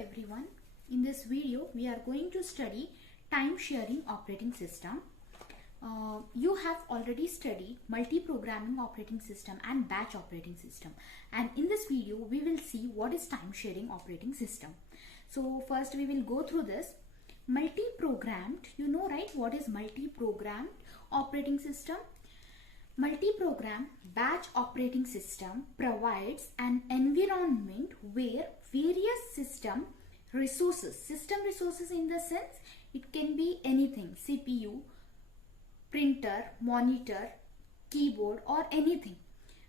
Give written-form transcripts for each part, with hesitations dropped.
everyone. In this video we are going to study time sharing operating system. You have already studied multi-programming operating system and batch operating system, and in this video we will see what is time sharing operating system. So first we will go through this. Multi-programmed, you know right, what is multi-programmed operating system? Multi-program batch operating system provides an environment where various system resources in the sense it can be anything, CPU, printer, monitor, keyboard or anything,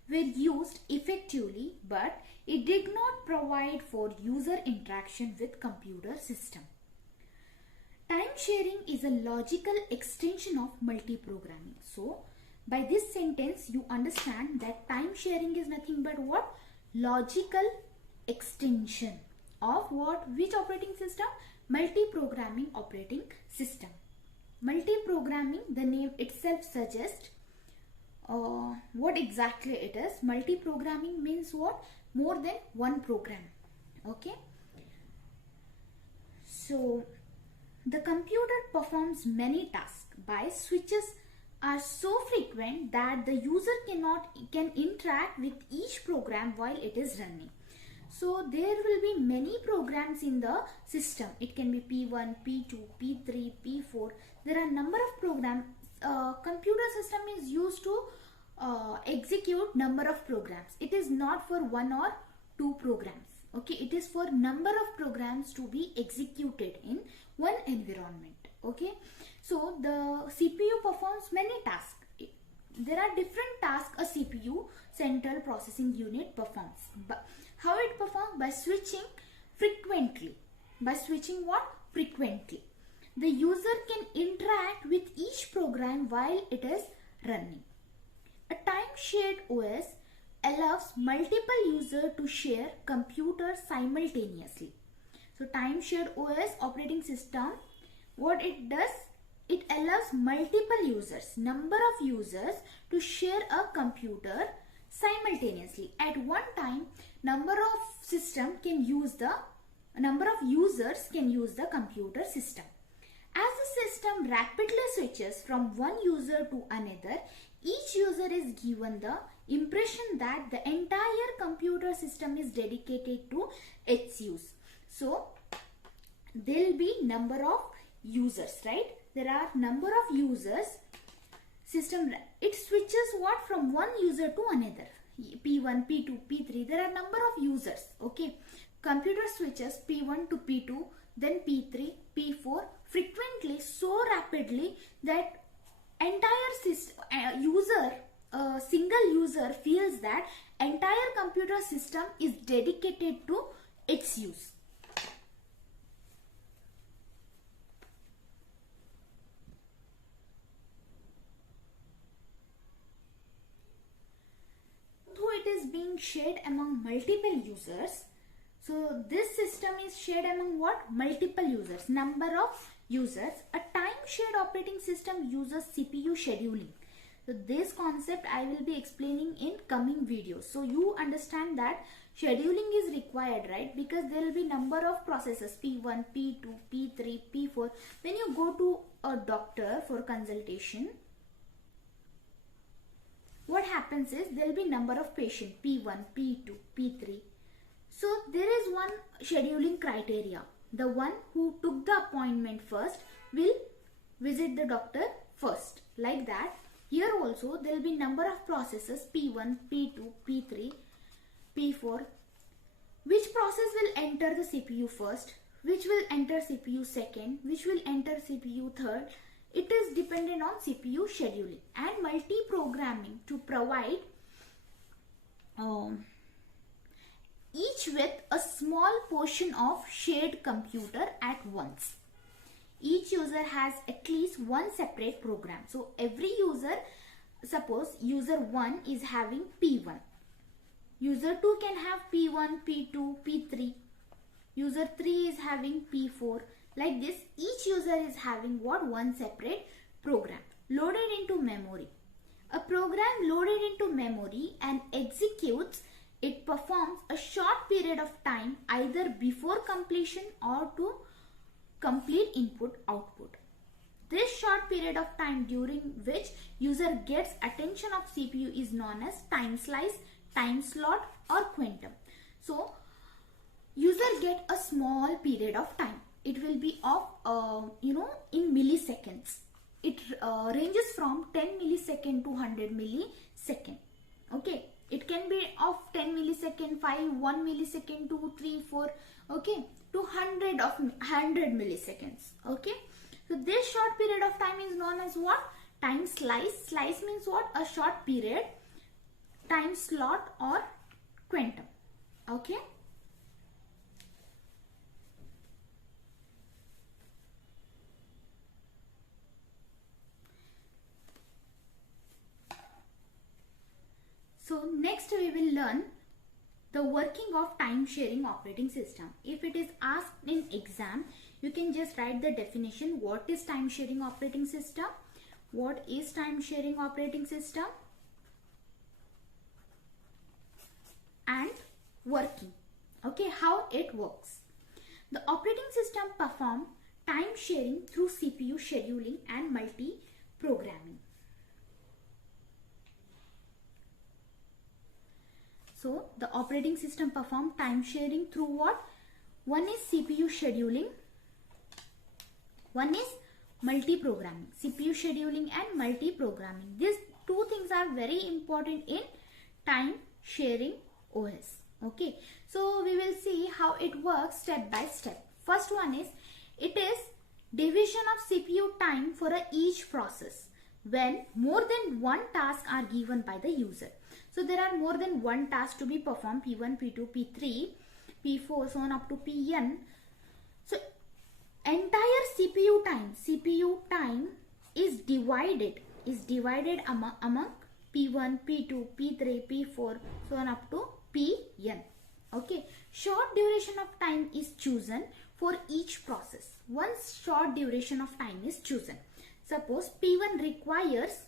were used effectively, but it did not provide for user interaction with computer system. Time sharing is a logical extension of multi-programming. So by this sentence you understand that time sharing is nothing but what? Logical extension of what? Which operating system? Multi-programming operating system. Multi-programming, the name itself suggests what exactly it is. Multi-programming means what? More than one program. Okay. So the computer performs many tasks by switches are so frequent that the user can interact with each program while it is running. So there will be many programs in the system. It can be P1, P2, P3, P4. There are number of programs. Computer system is used to execute number of programs. It is not for one or two programs. Okay, it is for number of programs to be executed in one environment. Okay, so the CPU performs many tasks. There are different tasks a CPU, central processing unit, performs. But how it performs? By switching frequently. By switching what? Frequently. The user can interact with each program while it is running. A time-shared OS allows multiple users to share computers simultaneously. So time-shared OS operating system, what it does? It allows multiple users, number of users to share a computer simultaneously. At one time, number of users can use the computer system. As the system rapidly switches from one user to another, each user is given the impression that the entire computer system is dedicated to its use. So there will be number of users, right? There are number of users. System, it switches what? From one user to another. P1, P2, P3. There are number of users. Okay. Computer switches P1 to P2, then P3, P4 frequently, so rapidly that entire system single user feels that entire computer system is dedicated to its use. It is being shared among multiple users. So this system is shared among what? Multiple users, number of users. A time shared operating system uses CPU scheduling. So this concept I will be explaining in coming videos. So you understand that scheduling is required, right? Because there will be number of processes, P1, P2, P3, P4. When you go to a doctor for consultation, what happens is there will be number of patients, P1, P2, P3. So there is one scheduling criteria. The one who took the appointment first will visit the doctor first. Like that, here also there will be number of processes, P1, P2, P3, P4. Which process will enter the CPU first? Which will enter CPU second? Which will enter CPU third? It is dependent on CPU scheduling and multi-programming to provide each with a small portion of shared computer at once. Each user has at least one separate program. So every user, suppose user 1 is having P1. User 2 can have P1, P2, P3. User 3 is having P4. Like this, each user is having what? One separate program loaded into memory. A program loaded into memory and executes it performs a short period of time either before completion or to complete input output. This short period of time during which user gets attention of CPU is known as time slice, time slot or quantum. So user get a small period of time. It will be of in milliseconds. It ranges from 10 millisecond to 100 millisecond. Okay, it can be of 10 millisecond, 5, 1 millisecond, 2, 3, 4, okay, to 100 milliseconds. Okay, so this short period of time is known as what? Time slice. Slice means what? A short period. Time slot or quantum. Okay. So next we will learn the working of time sharing operating system. If it is asked in exam, you can just write the definition. What is time sharing operating system? What is time sharing operating system? And working. Okay, how it works. The operating system performs time sharing through CPU scheduling and multi-programming. So the operating system performs time sharing through what? One is CPU scheduling, one is multi-programming. CPU scheduling and multi-programming. These two things are very important in time sharing OS. Okay, so we will see how it works step by step. First one is, it is division of CPU time for each process when more than one task are given by the user. So there are more than one task to be performed, P1, P2, P3, P4, so on up to Pn. So entire CPU time is divided among P1, P2, P3, P4, so on up to Pn. Okay, short duration of time is chosen for each process. Once short duration of time is chosen. Suppose P1 requires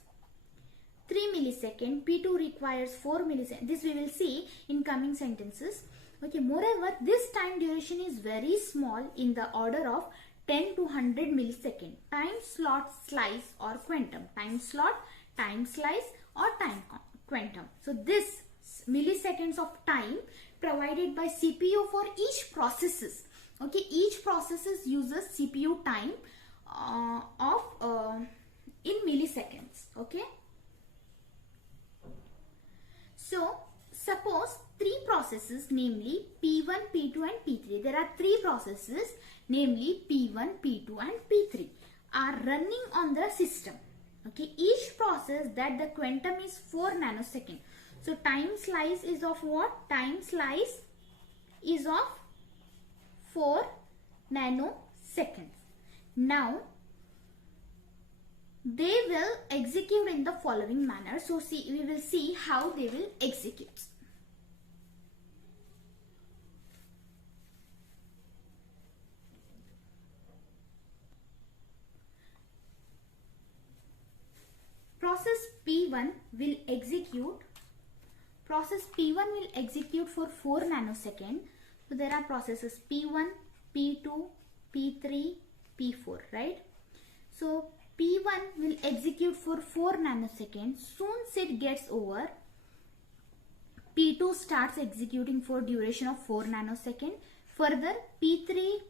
3 millisecond, P2 requires 4 millisecond. This we will see in coming sentences. Okay, moreover, this time duration is very small, in the order of 10 to 100 millisecond. Time slot, slice or quantum. Time slot, time slice or time quantum. So this milliseconds of time provided by CPU for each processes. Okay, each processes uses CPU time in milliseconds. Okay. So, suppose three processes, namely P1, P2 and P3. There are three processes, namely P1, P2 and P3 are running on the system. Okay, each process that the quantum is 4 nanosecond. So, time slice is of what? Time slice is of 4 nanoseconds. Now, they will execute in the following manner. So we will see how they will execute. Process P1 will execute for 4 nanoseconds. So there are processes P1, P2, P3, P4, right? So P1 will execute for 4 nanoseconds. Soon it gets over. P2 starts executing for duration of 4 nanoseconds. Further, P2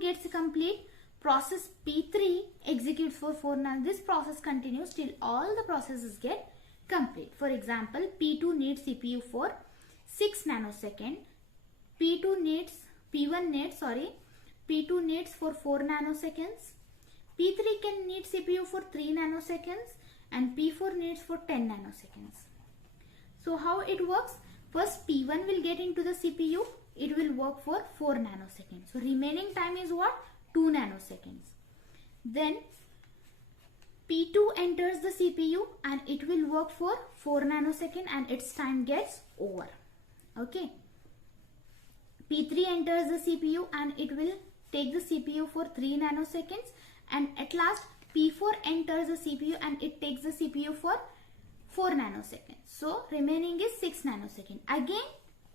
gets complete. Process P3 executes for 4 nanoseconds. This process continues till all the processes get complete. For example, P2 needs CPU for 6 nanoseconds. P2 needs for 4 nanoseconds. P3 can need CPU for 3 nanoseconds and P4 needs for 10 nanoseconds. So how it works? First P1 will get into the CPU. It will work for 4 nanoseconds. So remaining time is what? 2 nanoseconds. Then P2 enters the CPU and it will work for 4 nanoseconds and its time gets over. Okay. P3 enters the CPU and it will take the CPU for 3 nanoseconds, and at last P4 enters the CPU and it takes the CPU for 4 nanoseconds. So remaining is 6 nanoseconds. Again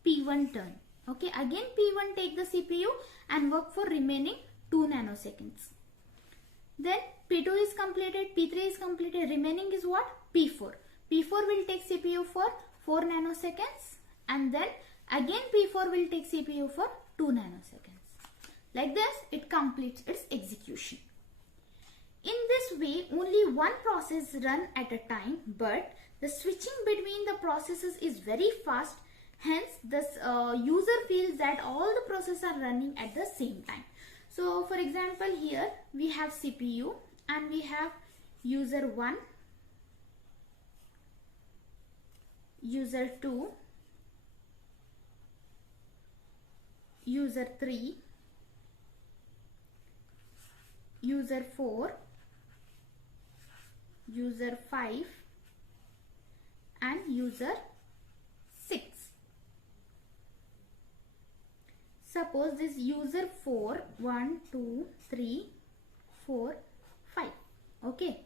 P1 turn. Okay, again P1 take the CPU and work for remaining 2 nanoseconds. Then P2 is completed, P3 is completed, remaining is what? P4. P4 will take CPU for 4 nanoseconds and then again P4 will take CPU for 2 nanoseconds. Like this, it completes its execution. In this way, only one process run at a time, but the switching between the processes is very fast. Hence, the user feels that all the processes are running at the same time. So, for example, here we have CPU and we have user 1, user 2, user 3, user 4, user 5 and user 6. Suppose this user 4, 1, 2, 3, 4, 5. Okay.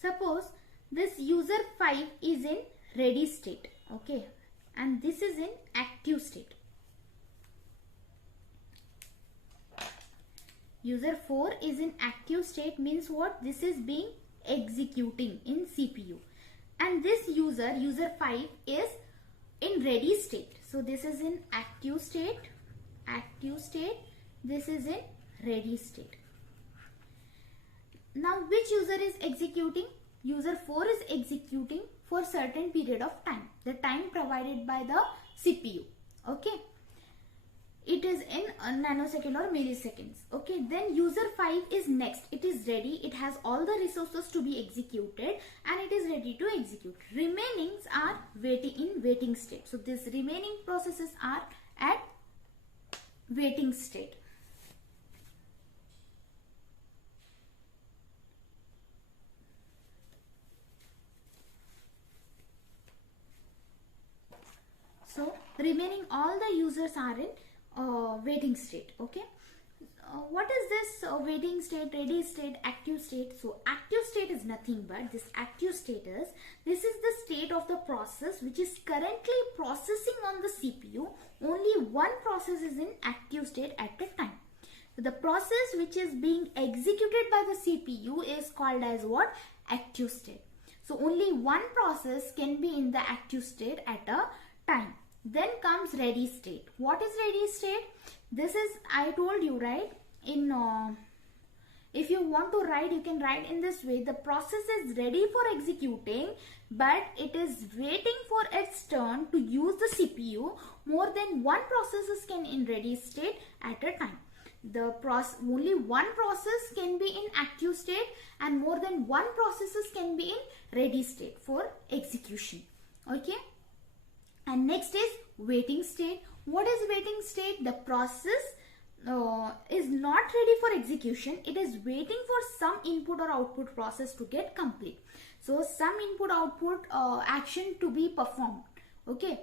Suppose this user 5 is in ready state. Okay. And this is in active state. User 4 is in active state means what? This is being executing in CPU. And this user 5 is in ready state. So this is in active state, this is in ready state. Now which user is executing? User 4 is executing for certain period of time. The time provided by the CPU. Okay. It is in a nanosecond or milliseconds. Okay. Then user 5 is next. It is ready. It has all the resources to be executed and it is ready to execute. Remainings are waiting state. So these remaining processes are at waiting state. So remaining all the users are in waiting state. Okay. What is this waiting state, ready state, active state? So active state is nothing but this active state is, this is the state of the process which is currently processing on the CPU. Only one process is in active state at a time. So the process which is being executed by the CPU is called as what? Active state. So only one process can be in the active state at a time. Then comes ready state. What is ready state? This is, I told you, right? In if you want to write, you can write in this way. The process is ready for executing, but it is waiting for its turn to use the CPU. More than one process can in ready state at a time. Only one process can be in active state and more than one processes can be in ready state for execution. Okay. And next is waiting state. What is waiting state? The process is not ready for execution. It is waiting for some input or output process to get complete. So some input output action to be performed. Okay.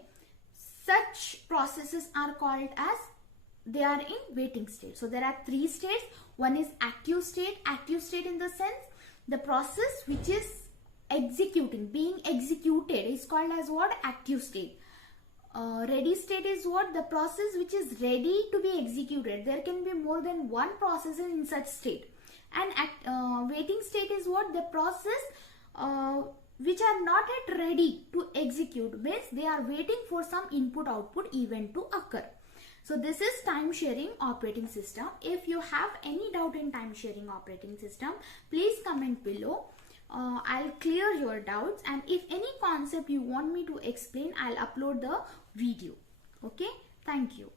Such processes are called as, they are in waiting state. So there are three states. One is active state. Active state in the sense the process which is executing, being executed is called as what? Active state. Ready state is what? The process which is ready to be executed. There can be more than one process in such state. And waiting state is what? The process which are not yet ready to execute, means they are waiting for some input output event to occur. So this is time sharing operating system. If you have any doubt in time sharing operating system, please comment below. I'll clear your doubts, and if any concept you want me to explain, I'll upload the video. Okay, thank you.